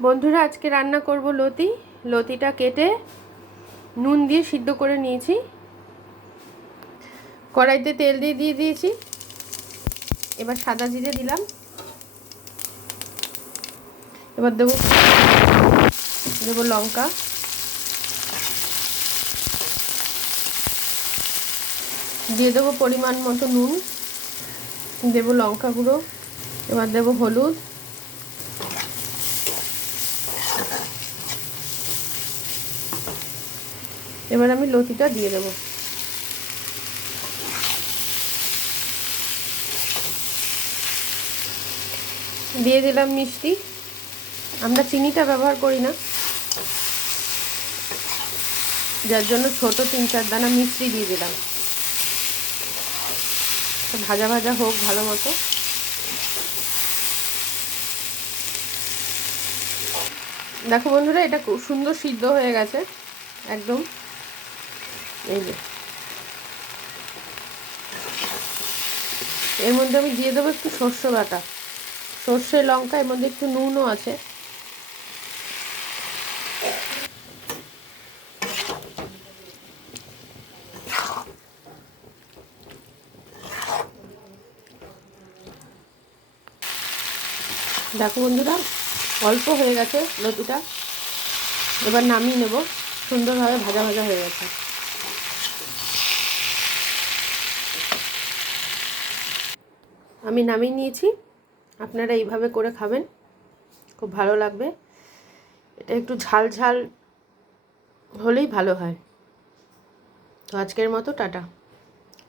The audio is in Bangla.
বন্ধুরা, আজকে রান্না করব লতি। লতিটা কেটে নুন দিয়ে সিদ্ধ করে নিয়েছি। কড়াইতে তেল দিয়ে দিয়েছি। এবার সাদা জিরে দিলাম। এবার দেবো লঙ্কা, দিয়ে দেবো পরিমাণ মতো নুন, দেবো লঙ্কা গুঁড়ো, এবার দেবো হলুদ, এবার আমি লতিটা দিয়ে দেবো। দিয়ে দিলাম মিষ্টি। আমরা চিনিটা ব্যবহার করি না, যার জন্য ছোট 3-4 দানা মিষ্টি দিয়ে দিলাম। ভাজা ভাজা হোক ভালো মতো। দেখো বন্ধুরা, এটা খুব সুন্দর সিদ্ধ হয়ে গেছে একদম। এই যে এর মধ্যে আমি দিয়ে দেবো একটু সর্ষে বাটা, সর্ষে লঙ্কা, এর মধ্যে একটু নুনও আছে। দেখো বন্ধুরা, অল্প হয়ে গেছে লতিটা। এবার নামিয়ে নেব। সুন্দরভাবে ভাজা ভাজা হয়ে গেছে। আমি নামিয়ে নিয়েছি। আপনারা এইভাবে করে খাবেন, খুব ভালো লাগবে। এটা একটু ঝাল ঝাল হলেই ভালো হয়। তো আজকের মতো টাটা।